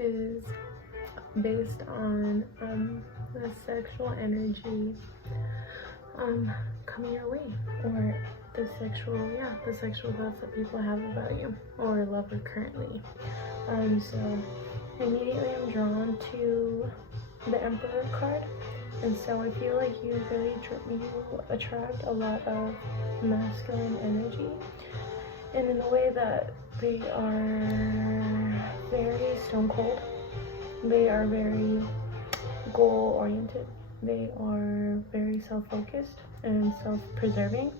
is based on the sexual energy coming your way, or the sexual thoughts that people have about you or a lover currently. So immediately I'm drawn to the Emperor card, and so I feel like you attract a lot of masculine energy, and in the way that they are very stone cold, they are very goal oriented, they are very self-focused and self-preserving,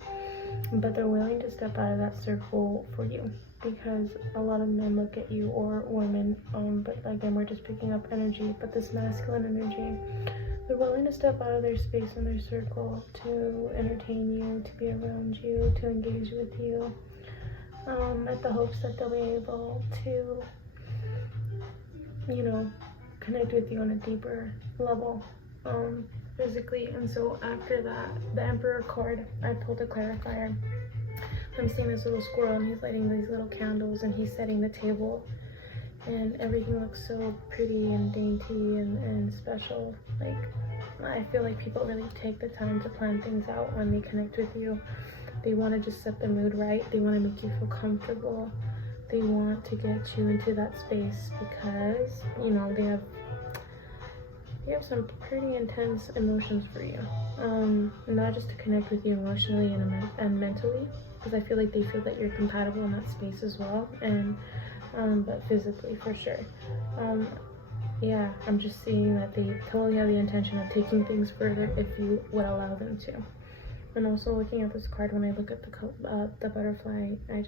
but they're willing to step out of that circle for you, because a lot of men look at you, or women, but again, we're just picking up energy, but this masculine energy, they're willing to step out of their space and their circle to entertain you, to be around you, to engage with you, at the hopes that they'll be able to, you know, connect with you on a deeper level, physically. And so after that, the Emperor card, I pulled a clarifier. I'm seeing this little squirrel, and he's lighting these little candles, and he's setting the table, and everything looks so pretty and dainty and special. Like, I feel like people really take the time to plan things out when they connect with you. They want to just set the mood right. They want to make you feel comfortable. They want to get you into that space because, you know, they have some pretty intense emotions for you. Not just to connect with you emotionally and mentally, because I feel like they feel that you're compatible in that space as well, and but physically for sure. Yeah, I'm just seeing that they totally have the intention of taking things further if you would allow them to. And also looking at this card, when I look at the butterfly, I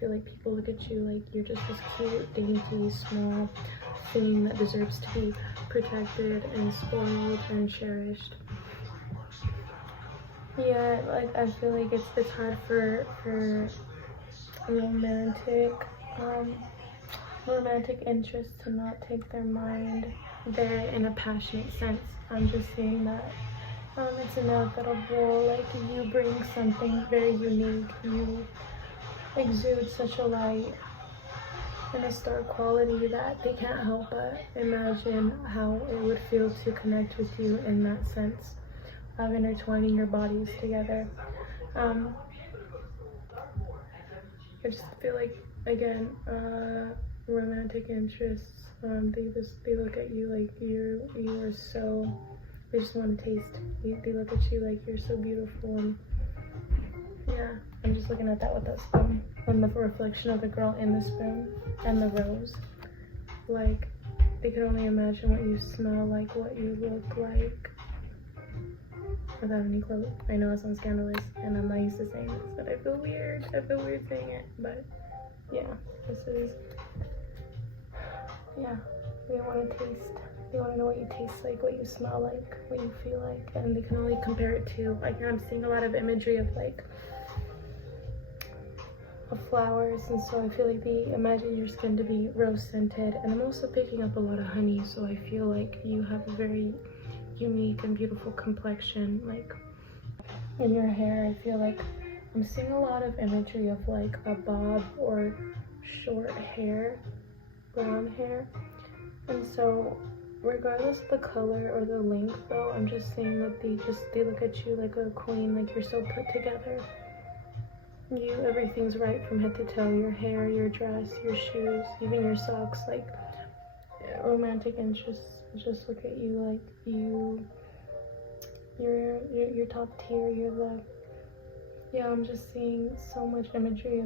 feel like people look at you like you're just this cute, dainty, small thing that deserves to be protected and spoiled and cherished. Yeah, like I feel like it's hard for romantic interests to not take their mind there in a passionate sense. I'm just seeing that it's inevitable. Like, you bring something very unique. You exude such a light and a star quality that they can't help but imagine how it would feel to connect with you in that sense of intertwining your bodies together. I just feel like, again, romantic interests, they look at you like you are so, they just want to taste. They look at you like you're so beautiful, and yeah, I'm just looking at that with this spoon, and the reflection of the girl in the spoon and the rose. Like, they could only imagine what you smell like, what you look like, without any clothes. I know it sounds scandalous, and I'm not used to saying this, but I feel weird saying it, but yeah, this is, yeah, they want to taste. They want to know what you taste like, what you smell like, what you feel like, and they can only compare it to, like, I'm seeing a lot of imagery of flowers, and so I feel like they imagine your skin to be rose scented, and I'm also picking up a lot of honey, so I feel like you have a very unique and beautiful complexion. Like, in your hair, I feel like I'm seeing a lot of imagery of like a bob or short hair, brown hair, and so regardless of the color or the length though, I'm just seeing that they look at you like a queen, like you're so put together. Everything's right from head to toe, your hair, your dress, your shoes, even your socks. Like, romantic interests just look at you like you're top tier. Yeah, I'm just seeing so much imagery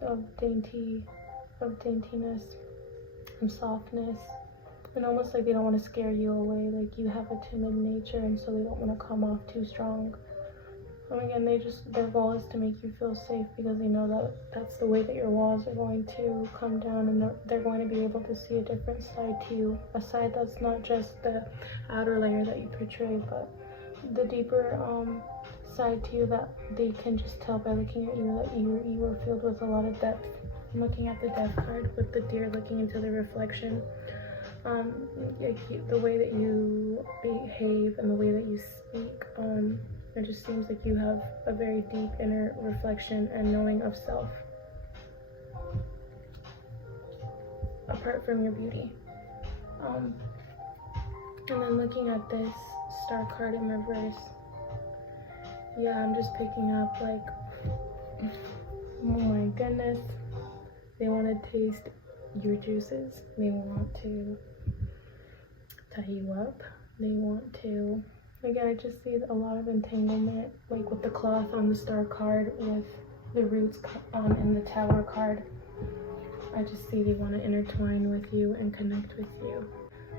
of daintiness and softness, and almost like they don't want to scare you away. Like, you have a timid nature, and so they don't want to come off too strong. And again, their goal is to make you feel safe, because they know that that's the way that your walls are going to come down, and they're going to be able to see a different side to you, a side that's not just the outer layer that you portray, but the deeper side to you that they can just tell by looking at you that you are filled with a lot of depth. I'm looking at the Death card with the deer looking into the reflection. The way that you behave and the way that you speak, it just seems like you have a very deep inner reflection and knowing of self, apart from your beauty. And then looking at this star card in reverse, yeah, I'm just picking up like, oh my goodness, they want to taste your juices. They want to tie you up. They want to, again, I just see a lot of entanglement, like with the cloth on the star card, with the roots in the tower card. I just see they want to intertwine with you and connect with you.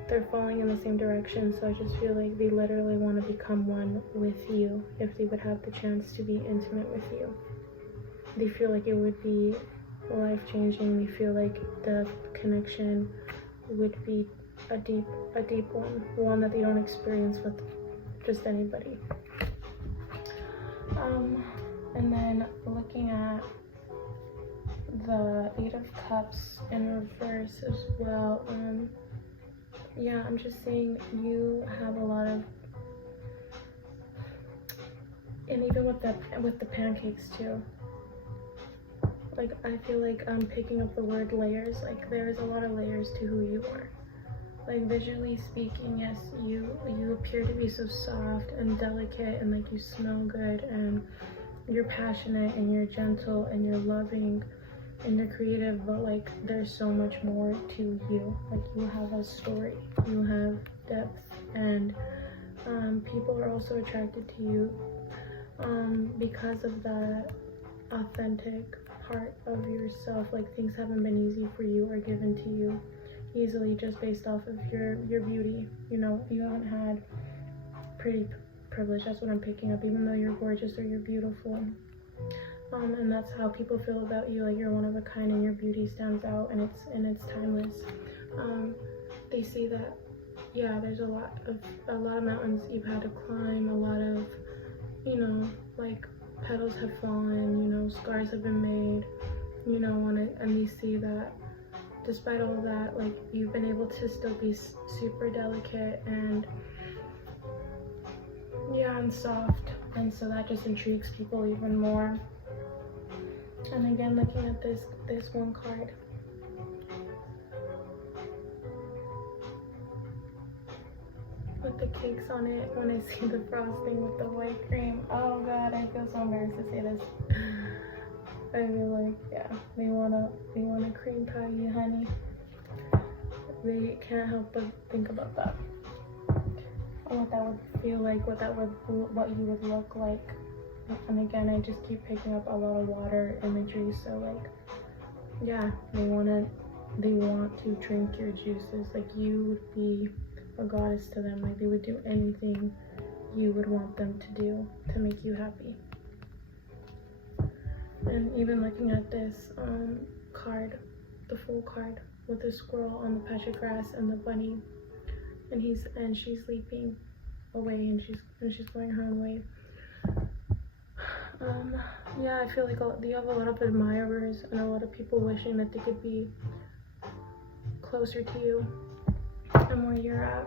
They're falling in the same direction, so I just feel like they literally want to become one with you if they would have the chance to be intimate with you. They feel like it would be life-changing. They feel like the connection would be a deep one that they don't experience with just anybody. And then looking at the 8 of Cups in reverse as well. Yeah, I'm just saying you have a lot of, and even with the pancakes too. Like, I feel like I'm picking up the word layers. Like, there's a lot of layers to who you are. Like, visually speaking, yes, you appear to be so soft and delicate, and like you smell good, and you're passionate, and you're gentle, and you're loving, and you're creative, but like there's so much more to you. Like, you have a story, you have depth, and people are also attracted to you because of that authentic part of yourself. Like, things haven't been easy for you or given to you easily just based off of your beauty. You know, you haven't had pretty privilege. That's what I'm picking up. Even though you're gorgeous or you're beautiful, and that's how people feel about you. Like, you're one of a kind and your beauty stands out, and it's timeless. They see that, yeah, there's a lot of mountains you've had to climb, a lot of, you know, like petals have fallen, you know, scars have been made, you know, and they see that despite all of that, like, you've been able to still be super delicate and, yeah, and soft, and so that just intrigues people even more. And again, looking at this one card, with the cakes on it, when I see the frosting with the white cream, oh god, I feel so embarrassed to say this. I feel like, yeah, they wanna cream pie you, honey. They can't help but think about that, and what that would feel like, what you would look like. And again, I just keep picking up a lot of water imagery, so like, yeah, they want to drink your juices. Like, you would be a goddess to them. Like, they would do anything you would want them to do to make you happy. And even looking at this card, the full card with the squirrel on the patch of grass and the bunny, and she's leaping away, and she's going her own way. Yeah, I feel like you have a lot of admirers and a lot of people wishing that they could be closer to you and where you're at.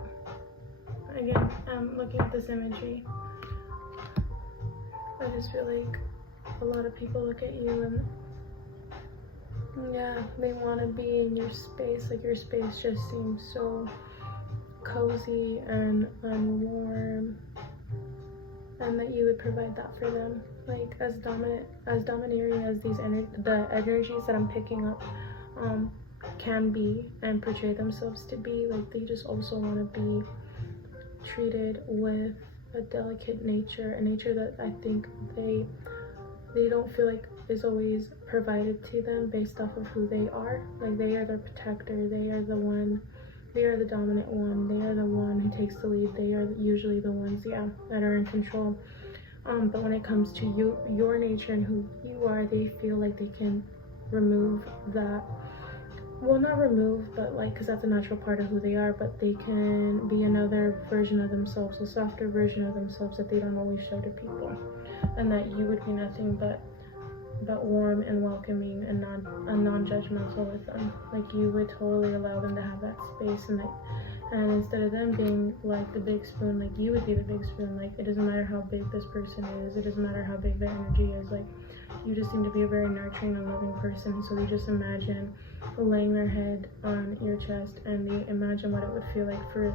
Again, looking at this imagery, I just feel like a lot of people look at you and, yeah, they want to be in your space. Like, your space just seems so cozy and warm, and that you would provide that for them. Like, as domineering as the energies that I'm picking up can be and portray themselves to be, like, they just also want to be treated with a delicate nature, a nature that I think they don't feel like is always provided to them based off of who they are. Like, they are the protector, they are the dominant one, they are the one who takes the lead, they are usually the ones, yeah, that are in control. But when it comes to your nature and who you are, they feel like they can remove that. Well, not remove, but like, because that's a natural part of who they are, but they can be another version of themselves, a softer version of themselves that they don't always show to people. And that you would be nothing but warm and welcoming and non-judgmental with them. Like, you would totally allow them to have that space, and instead of them being like the big spoon, like, you would be the big spoon. Like, it doesn't matter how big this person is, it doesn't matter how big their energy is, like, you just seem to be a very nurturing and loving person. So they just imagine laying their head on your chest, and they imagine what it would feel like for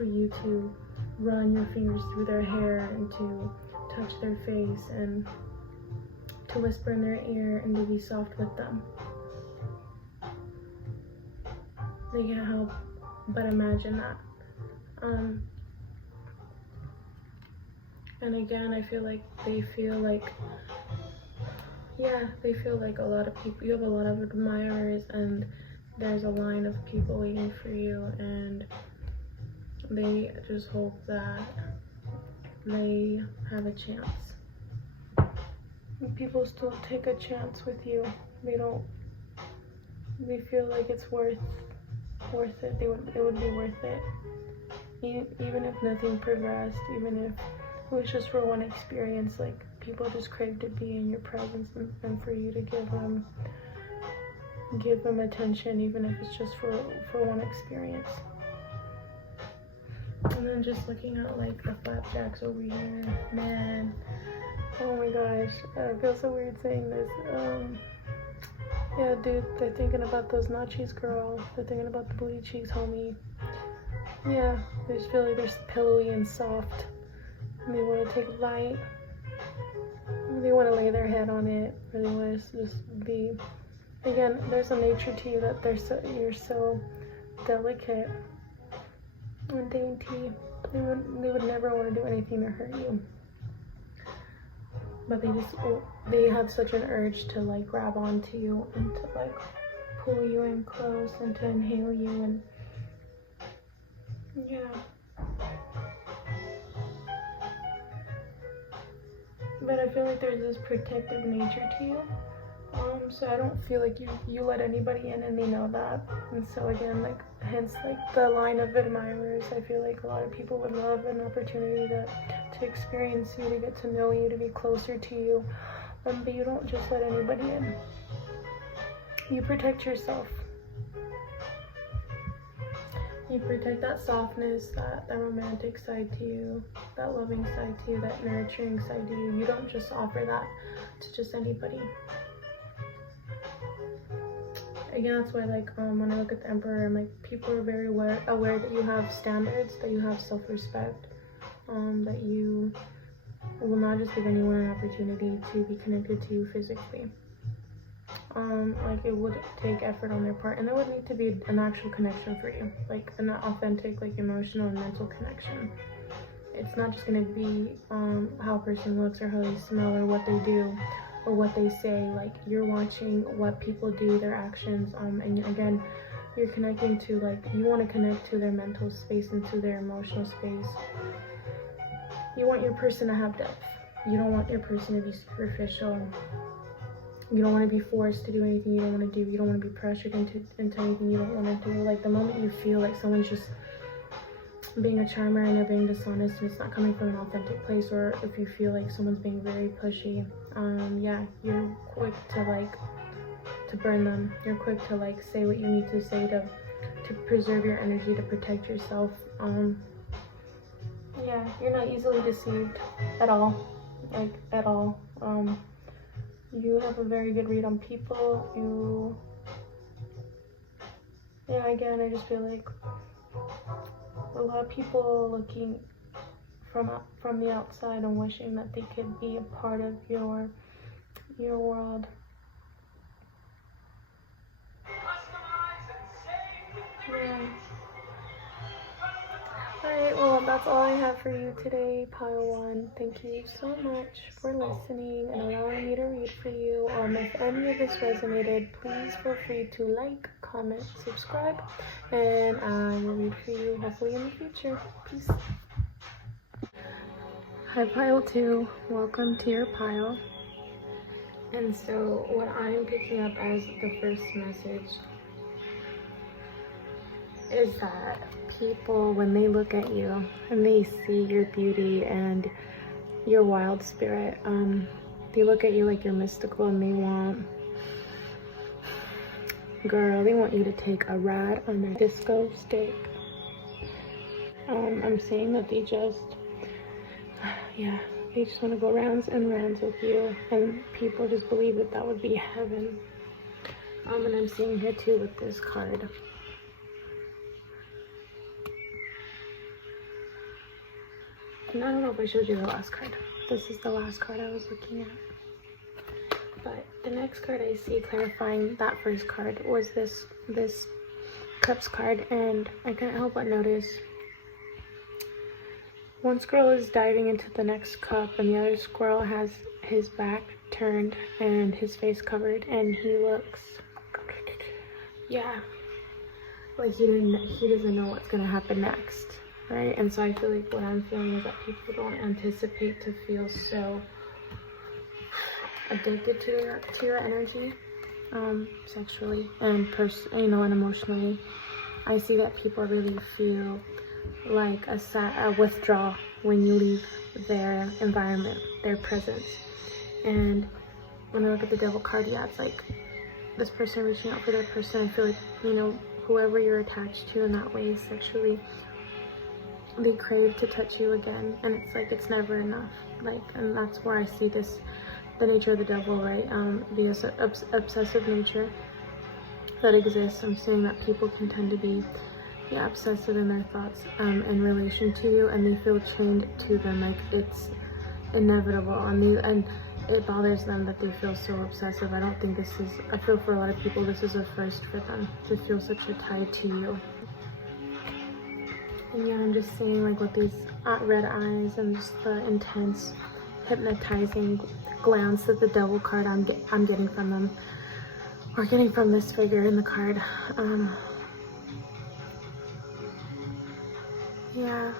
you to run your fingers through their hair and to touch their face and to whisper in their ear and to be soft with them. They can't help but imagine that. And again, I feel like they feel like, yeah, they feel like a lot of people, you have a lot of admirers, and there's a line of people waiting for you, and they just hope that they have a chance. People still take a chance with you. They feel like it's worth it. It would be worth it. Even if nothing progressed, even if it was just for one experience, like, people just crave to be in your presence and for you to give them attention, even if it's just for one experience. And then just looking at like the flapjacks over here, man, oh my gosh, I feel so weird saying this. Yeah, dude, they're thinking about those nachos, girl. They're thinking about the booty cheeks, homie. Yeah, they just feel like they're pillowy and soft, and they want to take light. They want to lay their head on it, or they want to just be. Again, there's a nature to you that you're so delicate and dainty. They would never want to do anything to hurt you, but they have such an urge to like grab onto you and to like pull you in close and to inhale you, and yeah. But I feel like there's this protective nature to you. So I don't feel like you let anybody in, and they know that. And so again, like, hence like the line of admirers. I feel like a lot of people would love an opportunity to experience you, to get to know you, to be closer to you. But you don't just let anybody in. You protect yourself. You protect that softness, that romantic side to you, that loving side to you, that nurturing side to you. You don't just offer that to just anybody. Again, that's why, like, when I look at the Emperor, I'm like, people are very aware that you have standards, that you have self-respect, that you will not just give anyone an opportunity to be connected to you physically. Like, it would take effort on their part, and there would need to be an actual connection for you, like an authentic, like, emotional and mental connection. It's not just going to be how a person looks or how they smell or what they do or what they say. Like, you're watching what people do, their actions, and again, you're connecting to, like, you want to connect to their mental space and to their emotional space. You want your person to have depth. You don't want your person to be superficial. You don't want to be forced to do anything you don't want to do. You don't want to be pressured into anything you don't want to do. Like, the moment you feel like someone's just being a charmer and they're being dishonest and it's not coming from an authentic place, or if you feel like someone's being very pushy, yeah, you're quick to like to burn them. You're quick to like say what you need to say to preserve your energy, to protect yourself. Yeah, you're not easily deceived at all, like at all. You have a very good read on people. Yeah, again, I just feel like a lot of people looking from the outside and wishing that they could be a part of your world. Yeah. Alright, well, that's all I have for you today, Pile 1. Thank you so much for listening and allowing me to read for you. If any of this resonated, please feel free to like, comment, subscribe, and I will read for you hopefully in the future. Peace. Hi, Pile 2. Welcome to your pile. And so what I'm picking up as the first message is that people, when they look at you and they see your beauty and your wild spirit, they look at you like you're mystical, and they want you to take a ride on a disco stick. I'm saying that they just, yeah, They just want to go rounds and rounds with you, and people just believe that that would be heaven. And I'm seeing here too with this card. And I don't know if I showed you the last card. This is the last card I was looking at. But the next card I see clarifying that first card was this Cups card, and I can't help but notice one squirrel is diving into the next cup, and the other squirrel has his back turned and his face covered, and he looks, yeah, like he doesn't know what's gonna happen next, right? And so I feel like what I'm feeling is that people don't anticipate to feel so addicted to your energy, sexually and and emotionally. I see that people really feel like a withdrawal when you leave their environment, their presence. And when I look at the Devil card, yeah, it's like this person reaching out for their person. I feel like, you know, whoever you're attached to in that way sexually, they crave to touch you again, and it's like it's never enough. Like, and that's where I see this, the nature of the Devil, right? The obsessive nature that exists. I'm saying that people can tend to be obsessive in their thoughts in relation to you, and they feel chained to them, like it's inevitable, and it bothers them that they feel so obsessive. I don't think this is, I feel for a lot of people this is a first for them to feel such a tie to you. And yeah, I'm just seeing like with these red eyes and just the intense hypnotizing glance that the Devil card I'm getting from them, or getting from this figure in the card. Yeah,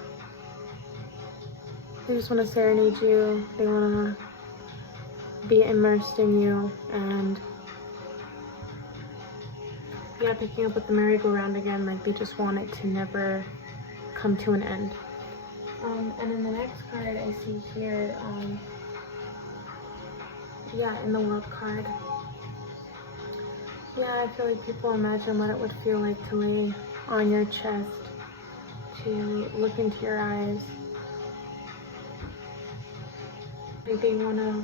they just want to serenade you, they want to be immersed in you, and yeah, picking up with the merry-go-round again, like they just want it to never come to an end. And in the next card I see here, yeah, in the World card, yeah, I feel like people imagine what it would feel like to lay on your chest, to look into your eyes. Like they want to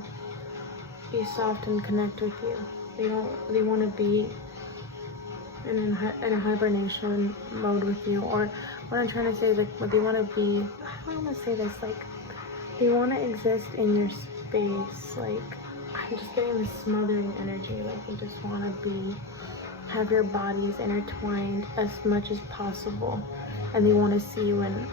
be soft and connect with you. They want to be in a hibernation mode with you, or what I'm trying to say, like what they want to be, how do I want to say this, like they want to exist in your space. Like I'm just getting this smothering energy, like they just want to have your bodies intertwined as much as possible, and they want to see you in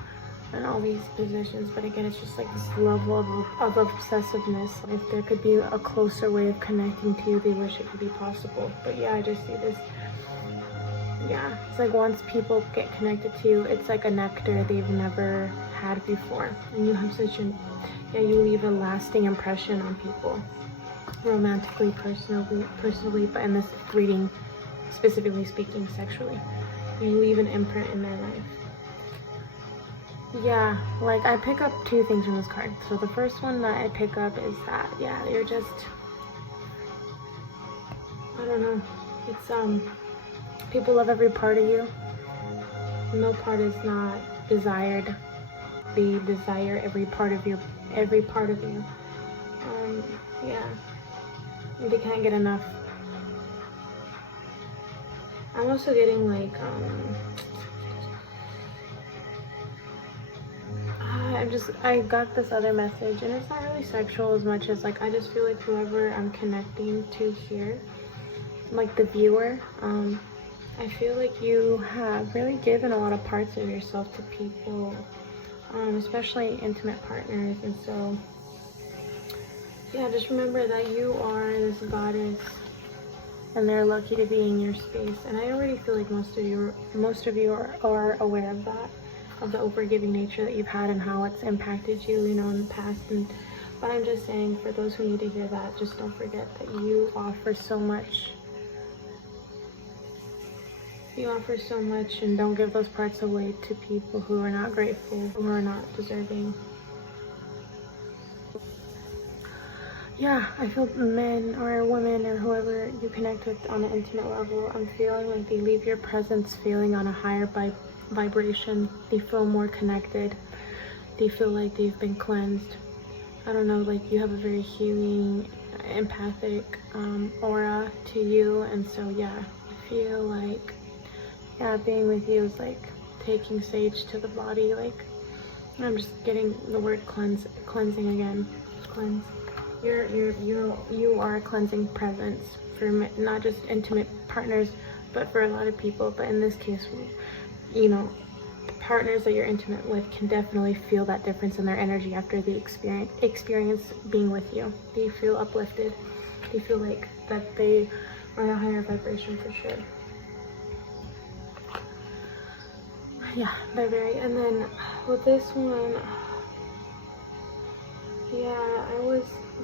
all these positions. But again, it's just like this level of obsessiveness. If there could be a closer way of connecting to you, they wish it could be possible. But yeah, I just see this, yeah, it's like once people get connected to you, it's like a nectar they've never had before, and you have such an, yeah, you leave a lasting impression on people, romantically, personally, but in this reading, specifically speaking, sexually, you leave an imprint in their life. Yeah, like I pick up two things from this card. So the first one that I pick up is that, yeah, you're just, I don't know, it's people love every part of you. No part is not desired. They desire every part of you. Yeah, they can't get enough. I'm also getting like I got this other message, and it's not really sexual as much as like I just feel like whoever I'm connecting to here, like the viewer, I feel like you have really given a lot of parts of yourself to people, especially intimate partners. And so yeah, just remember that you are this goddess, and they're lucky to be in your space. And I already feel like most of you are aware of that, of the overgiving nature that you've had and how it's impacted you, you know, in the past. But I'm just saying, for those who need to hear that, just don't forget that you offer so much. You offer so much, and don't give those parts away to people who are not grateful, who are not deserving. Yeah, I feel men or women or whoever you connect with on an intimate level, I'm feeling like they leave your presence feeling on a higher vibration. They feel more connected. They feel like they've been cleansed. I don't know, like you have a very healing, empathic aura to you. And so yeah, I feel like, yeah, being with you is like taking sage to the body. Like, I'm just getting the word cleansing again. Cleanse. You are a cleansing presence for not just intimate partners, but for a lot of people. But in this case, you know, partners that you're intimate with can definitely feel that difference in their energy after the experience being with you. They feel uplifted. They feel like that they are in a higher vibration for sure. Yeah, they're very. And then with this one, yeah, I was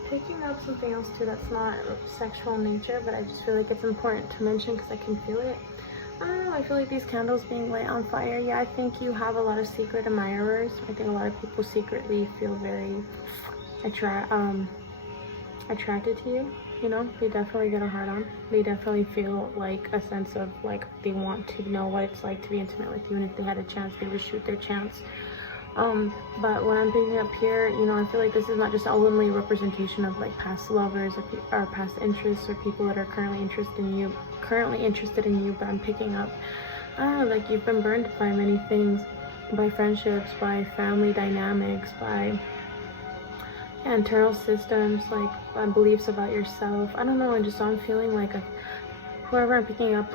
picking up something else too that's not sexual in nature, but I just feel like it's important to mention because I can feel it. I don't know, I feel like these candles being lit on fire, yeah, I think you have a lot of secret admirers. I think a lot of people secretly feel very attracted to you. You know, they definitely get a hard on. They definitely feel like a sense of like they want to know what it's like to be intimate with you, and if they had a chance, they would shoot their chance. But when I'm picking up here, you know, I feel like this is not just only a representation of like past lovers or past interests or people that are currently interested in you, but I'm picking up, like you've been burned by many things, by friendships, by family dynamics, by internal systems, like beliefs about yourself. I don't know, I'm feeling like whoever I'm picking up,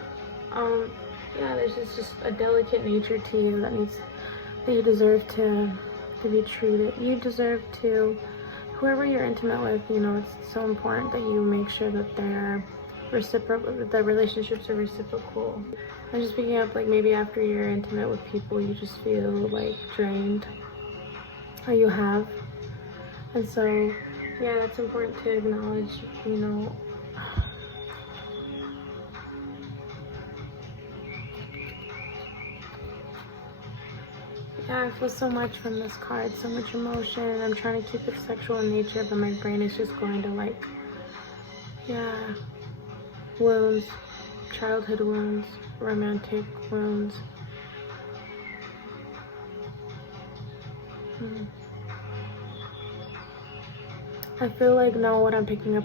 yeah, there's just a delicate nature to you that you deserve to be treated. You deserve to, whoever you're intimate with, you know, it's so important that you make sure that they're reciprocal, that the relationships are reciprocal. I'm just picking up like maybe after you're intimate with people, you just feel like drained, or you have. And so, yeah, that's important to acknowledge, you know. Yeah, I feel so much from this card, so much emotion. I'm trying to keep it sexual in nature, but my brain is just going to like, yeah, wounds, childhood wounds, romantic wounds. I feel like now what I'm picking up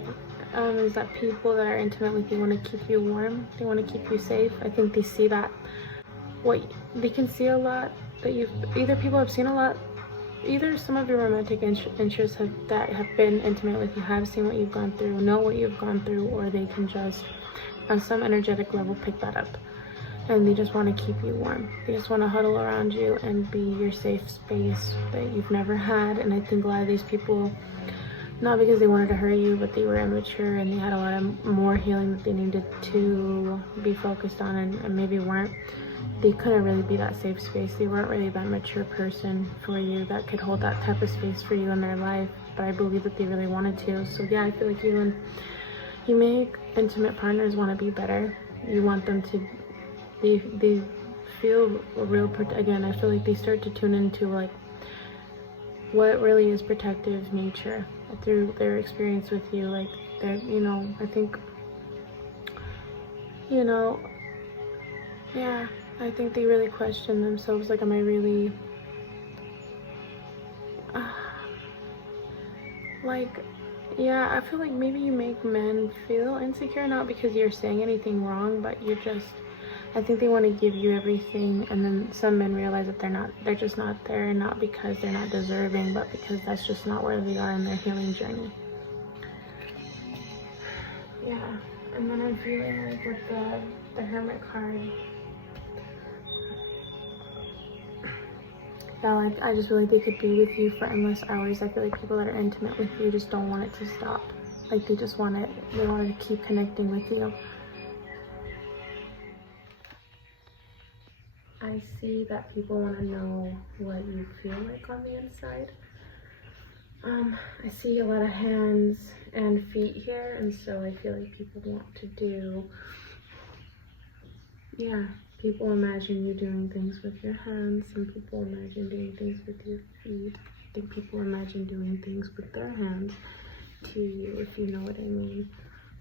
is that people that are intimate with you want to keep you warm. They want to keep you safe. I think they see that they can see a lot that people have seen a lot. Either some of your romantic interests that have been intimate with you have seen what you've gone through, know what you've gone through, or they can just on some energetic level pick that up, and they just want to keep you warm. They just want to huddle around you and be your safe space that you've never had. And I think a lot of these people, not because they wanted to hurt you, but they were immature and they had a lot of more healing that they needed to be focused on, and maybe they couldn't really be that safe space. They weren't really that mature person for you that could hold that type of space for you in their life, but I believe that they really wanted to. So yeah, I feel like you make intimate partners want to be better. You want them to they feel real again, I feel like they start to tune into like what really is protective nature through their experience with you. Like they're, you know, I think, you know, yeah, I think they really question themselves, like, am I really, like, yeah, I feel like maybe you make men feel insecure, not because you're saying anything wrong, but I think they want to give you everything, and then some men realize that they're just not there, not because they're not deserving, but because that's just not where they are in their healing journey. Yeah, and then I'm feeling like with the Hermit card, yeah, I just feel like they could be with you for endless hours. I feel like people that are intimate with you just don't want it to stop. Like they want to keep connecting with you. I see that people want to know what you feel like on the inside. I see a lot of hands and feet here, and so I feel like people want to do, yeah, people imagine you doing things with your hands, some people imagine doing things with your feet. I think people imagine doing things with their hands to you, if you know what I mean,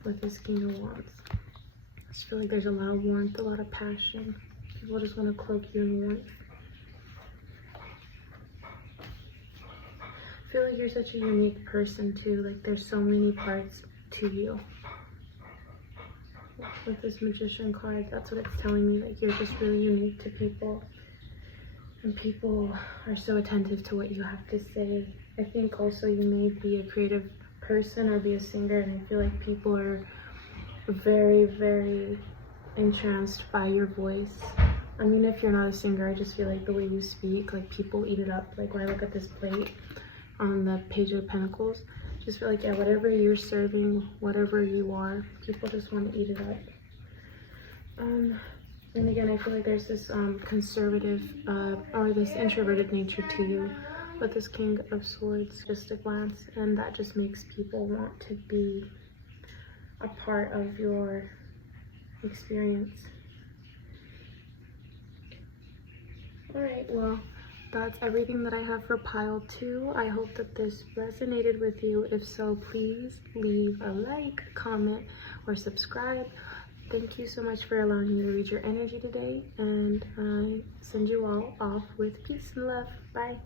with this King of Wands. I just feel like there's a lot of warmth, a lot of passion. People just want to cloak you in warmth. I feel like you're such a unique person too. Like there's so many parts to you. With this Magician card, that's what it's telling me. Like you're just really unique to people. And people are so attentive to what you have to say. I think also you may be a creative person or be a singer, and I feel like people are very, very entranced by your voice. I mean, if you're not a singer, I just feel like the way you speak, like people eat it up. Like when I look at this plate on the Page of Pentacles, just feel like, yeah, whatever you're serving, whatever you are, people just want to eat it up. And again, I feel like there's this conservative or this introverted nature to you, but this King of Swords, just a glance, and that just makes people want to be a part of your experience. All right, well, that's everything that I have for pile 2. I hope that this resonated with you. If so, please leave a like, comment, or subscribe. Thank you so much for allowing me to read your energy today, and I send you all off with peace and love. Bye.